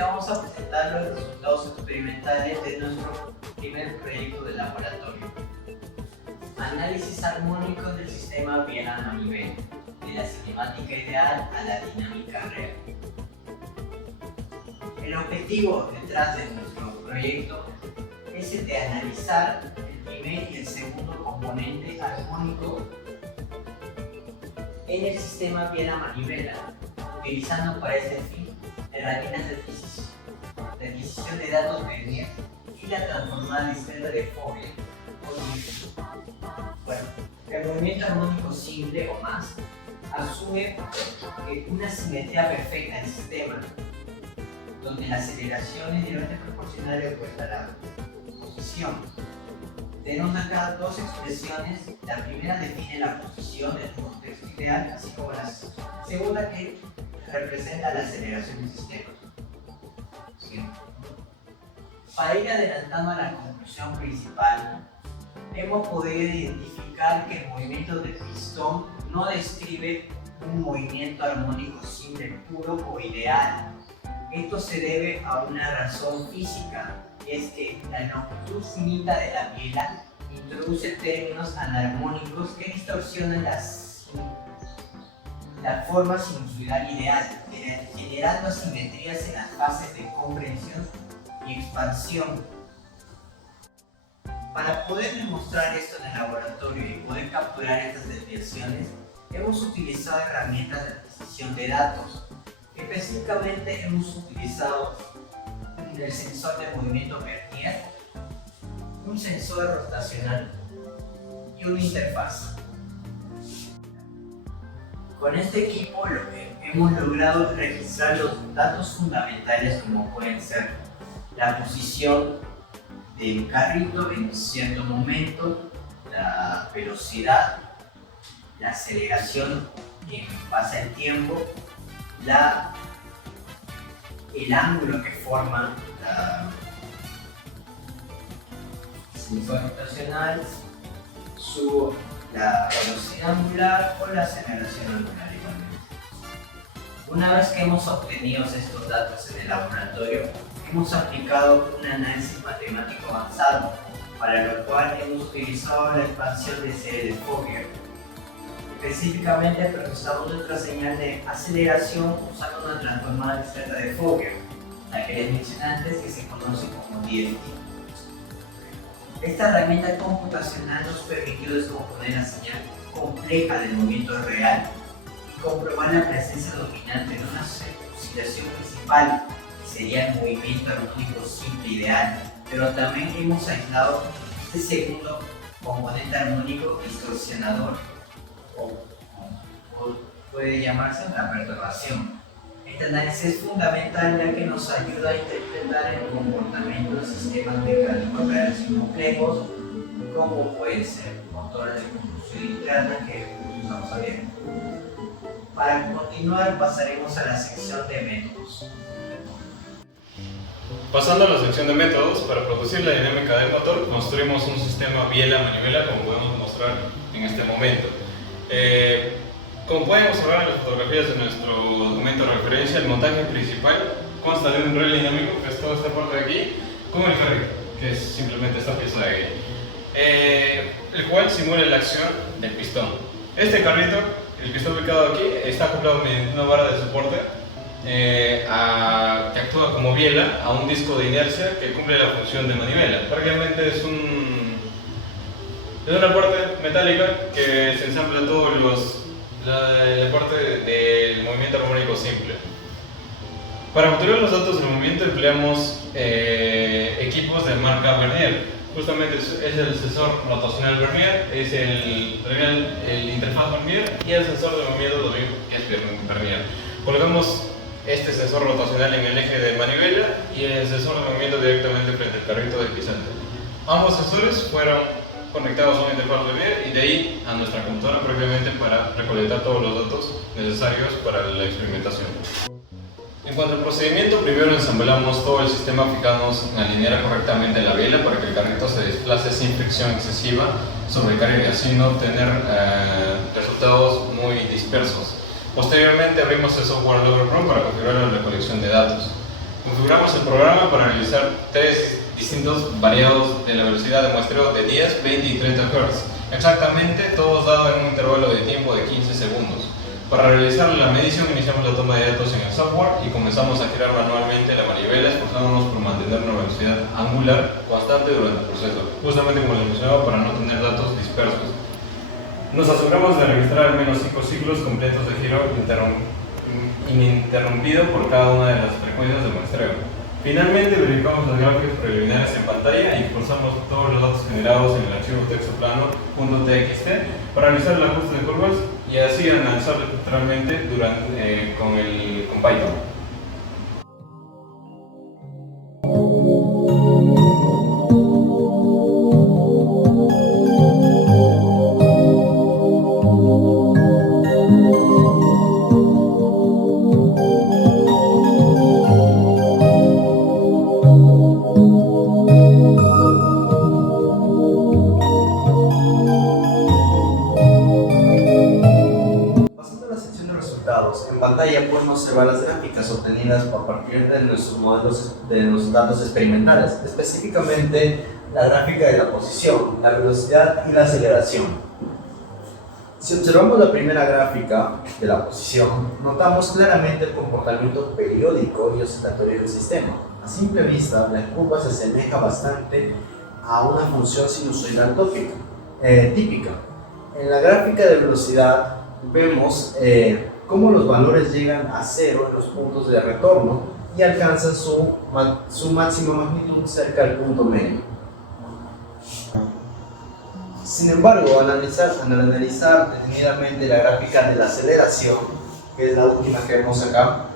Vamos a presentar los resultados experimentales de nuestro primer proyecto de laboratorio. Análisis armónico del sistema Viena-Manivelle, de la cinemática ideal a la dinámica real. El objetivo detrás de nuestro proyecto es el de analizar el primer y el segundo componente armónico en el sistema Viena-Manivelle, utilizando para este fin herramientas de adquisición de datos Vernier y la transformada discreta de Fourier. Bueno, el movimiento armónico simple o más asume que una simetría perfecta en el sistema, donde la aceleración es directamente proporcional de opuesta a la posición. Tenemos acá dos expresiones. La primera define la posición del contexto ideal, así como la segunda que representa la aceleración del sistema. Para ir adelantando a la conclusión principal, hemos podido identificar que el movimiento del pistón no describe un movimiento armónico simple, puro o ideal. Esto se debe a una razón física, es que la longitud finita de la biela introduce términos anarmónicos que distorsionan la forma sinusoidal ideal, generando asimetrías en las fases de comprensión y expansión. Para poder demostrar esto en el laboratorio y poder capturar estas desviaciones, hemos utilizado herramientas de adquisición de datos. Específicamente hemos utilizado el sensor de movimiento Vernier, un sensor rotacional y una interfaz. Con este equipo hemos logrado registrar los datos fundamentales, como pueden ser la posición del carrito en cierto momento, la velocidad, la aceleración en base al tiempo, el ángulo que forma el sensor rotacional, la velocidad angular o la aceleración angular igualmente. Una vez que hemos obtenido estos datos en el laboratorio, hemos aplicado un análisis matemático avanzado, para lo cual hemos utilizado la expansión de serie de Fourier. Específicamente procesamos nuestra señal de aceleración usando una transformada discreta de Fourier, la que les mencioné antes, que se conoce como DFT. Esta herramienta computacional nos permitió descomponer la señal compleja del movimiento real y comprobar la presencia dominante de una oscilación principal, que sería el movimiento armónico simple ideal, pero también hemos aislado este segundo componente armónico distorsionador, o puede llamarse una perturbación. Este análisis es fundamental, ya que nos ayuda a interpretar el comportamiento de sistemas mecánicos reales y complejos, como pueden ser motores de combustión interna que estamos viendo. Para continuar, pasaremos a la sección de métodos. Pasando a la sección de métodos, para producir la dinámica del motor, construimos un sistema biela-manivela, como podemos mostrar en este momento. Como pueden observar en las fotografías de nuestro documento de referencia, el montaje principal consta de un relé dinámico, que es toda esta parte de aquí, con el carrito, que es simplemente esta pieza de aquí, el cual simula la acción del pistón. Este carrito, el pistón ubicado aquí, está acoplado mediante una barra de soporte que actúa como biela a un disco de inercia que cumple la función de manivela. Prácticamente es una parte metálica que se ensambla todos la parte del movimiento armónico simple. Para capturar los datos del movimiento empleamos equipos de marca Vernier. Justamente es el sensor rotacional Vernier, es el interfaz Vernier y el sensor de movimiento que es Vernier. Colocamos este sensor rotacional en el eje de manivela y el sensor de movimiento directamente frente al carrito deslizante. Ambos sensores fueron conectados a una interfaz Vernier y de ahí a nuestra computadora previamente para recolectar todos los datos necesarios para la experimentación. En cuanto al procedimiento, primero ensamblamos todo el sistema fijándonos en alinear correctamente la biela para que el carrito se desplace sin fricción excesiva sobre el carril y así no obtener resultados muy dispersos. Posteriormente abrimos el software Lover Pro para configurar la recolección de datos. Configuramos el programa para realizar tres distintos variados de la velocidad de muestreo de 10, 20 y 30 Hz, exactamente todos dados en un intervalo de tiempo de 15 segundos. Para realizar la medición iniciamos la toma de datos en el software y comenzamos a girar manualmente la manivela esforzándonos por mantener una velocidad angular constante durante el proceso, justamente como les mencionaba, para no tener datos dispersos. Nos aseguramos de registrar al menos 5 ciclos completos de giro ininterrumpido por cada una de las frecuencias de muestreo. Finalmente verificamos las gráficas preliminares en pantalla y expulsamos todos los datos generados en el archivo texto plano.txt para realizar el ajuste de curvas y así analizarlo espectralmente con Python. En pantalla pueden observar las gráficas obtenidas a partir de nuestros modelos de los datos experimentales, específicamente la gráfica de la posición, la velocidad y la aceleración. Si observamos la primera gráfica de la posición, notamos claramente el comportamiento periódico y oscilatorio del sistema. A simple vista, la curva se asemeja bastante a una función sinusoidal típica. En la gráfica de velocidad vemos cómo los valores llegan a cero en los puntos de retorno y alcanzan su máxima magnitud cerca del punto medio. Sin embargo, al analizar detenidamente la gráfica de la aceleración, que es la última que vemos acá,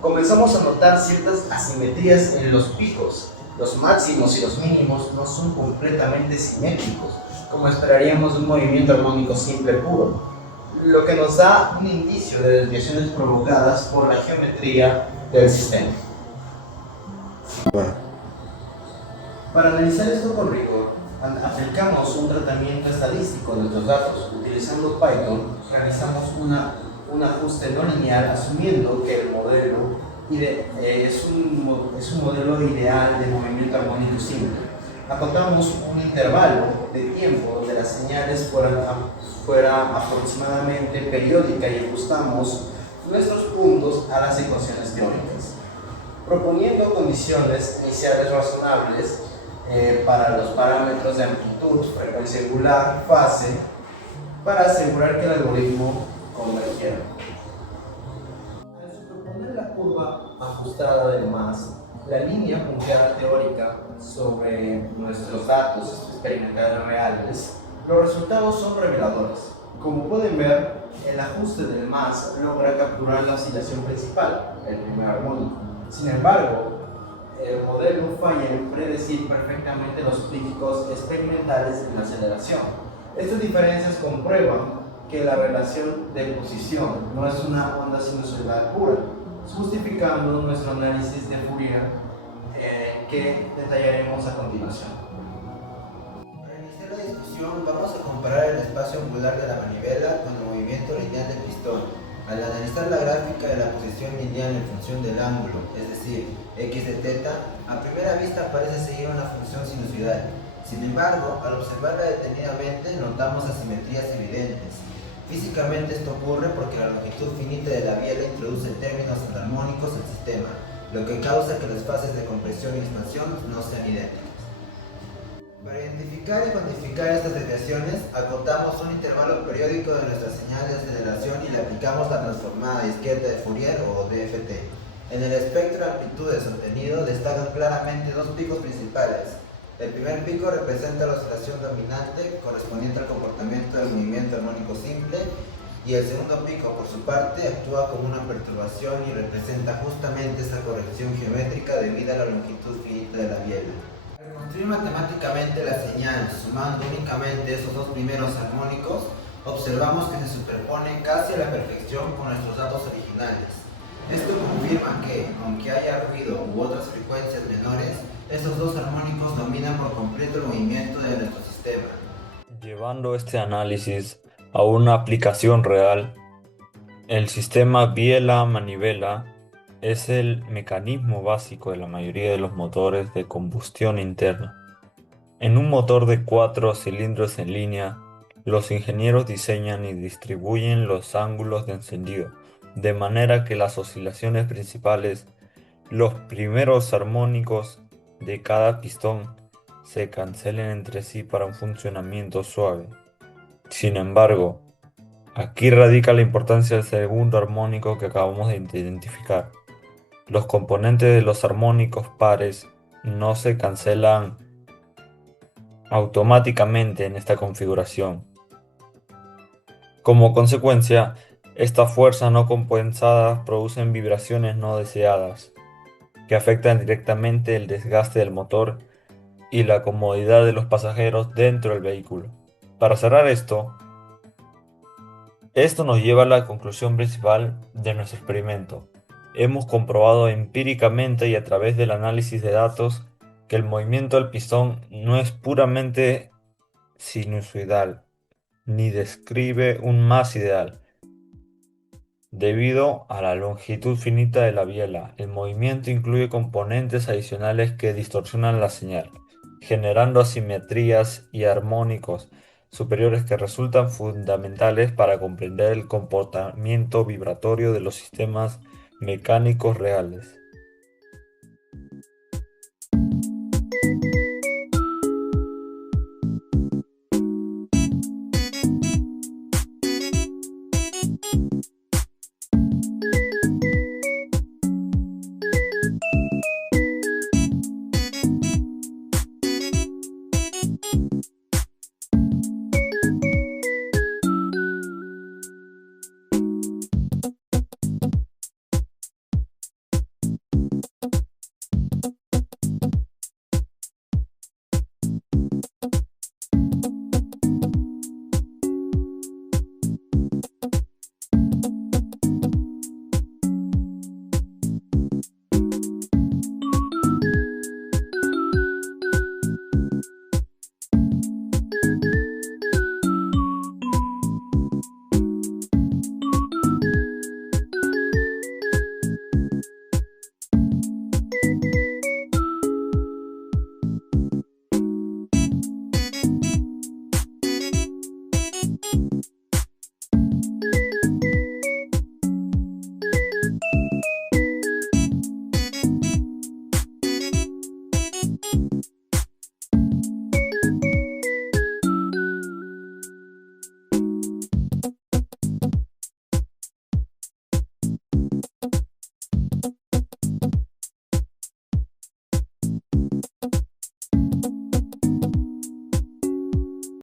comenzamos a notar ciertas asimetrías en los picos. Los máximos y los mínimos no son completamente simétricos, como esperaríamos de un movimiento armónico simple puro, lo que nos da un indicio de desviaciones provocadas por la geometría del sistema. Para analizar esto con rigor, aplicamos un tratamiento estadístico de nuestros datos. Utilizando Python, realizamos un ajuste no lineal asumiendo que el modelo es un modelo ideal de movimiento armónico simple. Acotamos un intervalo de tiempo donde las señales fuera aproximadamente periódica y ajustamos nuestros puntos a las ecuaciones teóricas, proponiendo condiciones iniciales razonables para los parámetros de amplitud, frecuencia angular, fase, para asegurar que el algoritmo convergiera. Al superponer la curva ajustada del MAS, la línea punteada teórica sobre nuestros datos experimentales reales, los resultados son reveladores. Como pueden ver, el ajuste del MAS logra capturar la oscilación principal, el primer armónico. Sin embargo, el modelo falla en predecir perfectamente los picos experimentales en la aceleración. Estas diferencias comprueban que la relación de posición no es una onda sinusoidal pura, justificando nuestro análisis de Fourier que detallaremos a continuación. Para iniciar la discusión, vamos a comparar el espacio angular de la manivela con el movimiento lineal del pistón. Al analizar la gráfica de la posición lineal en función del ángulo, es decir, x de θ, a primera vista parece seguir una función sinusoidal. Sin embargo, al observarla detenidamente, notamos asimetrías evidentes. Físicamente esto ocurre porque la longitud finita de la biela introduce términos enarmónicos al sistema, lo que causa que las fases de compresión y expansión no sean idénticas. Para identificar y cuantificar estas desviaciones, acotamos un intervalo periódico de nuestras señales de aceleración y le aplicamos la transformada discreta de Fourier o DFT. En el espectro de amplitudes obtenido destacan claramente dos picos principales, El primer pico representa la oscilación dominante correspondiente al comportamiento del movimiento armónico simple, y el segundo pico, por su parte, actúa como una perturbación y representa justamente esa corrección geométrica debida a la longitud finita de la biela. Al construir matemáticamente la señal sumando únicamente esos dos primeros armónicos, observamos que se superpone casi a la perfección con nuestros datos originales. Esto confirma que, aunque haya ruido u otras frecuencias menores, estos dos armónicos dominan por completo el movimiento de nuestro sistema. Llevando este análisis a una aplicación real, el sistema biela-manivela es el mecanismo básico de la mayoría de los motores de combustión interna. En un motor de 4 cilindros en línea, los ingenieros diseñan y distribuyen los ángulos de encendido, de manera que las oscilaciones principales, los primeros armónicos de cada pistón, se cancelen entre sí para un funcionamiento suave. Sin embargo, aquí radica la importancia del segundo armónico que acabamos de identificar. Los componentes de los armónicos pares no se cancelan automáticamente en esta configuración. Como consecuencia, estas fuerzas no compensadas producen vibraciones no deseadas, que afectan directamente el desgaste del motor y la comodidad de los pasajeros dentro del vehículo. Para cerrar esto nos lleva a la conclusión principal de nuestro experimento. Hemos comprobado empíricamente y a través del análisis de datos que el movimiento del pistón no es puramente sinusoidal, ni describe un más ideal. Debido a la longitud finita de la biela, el movimiento incluye componentes adicionales que distorsionan la señal, generando asimetrías y armónicos superiores que resultan fundamentales para comprender el comportamiento vibratorio de los sistemas mecánicos reales.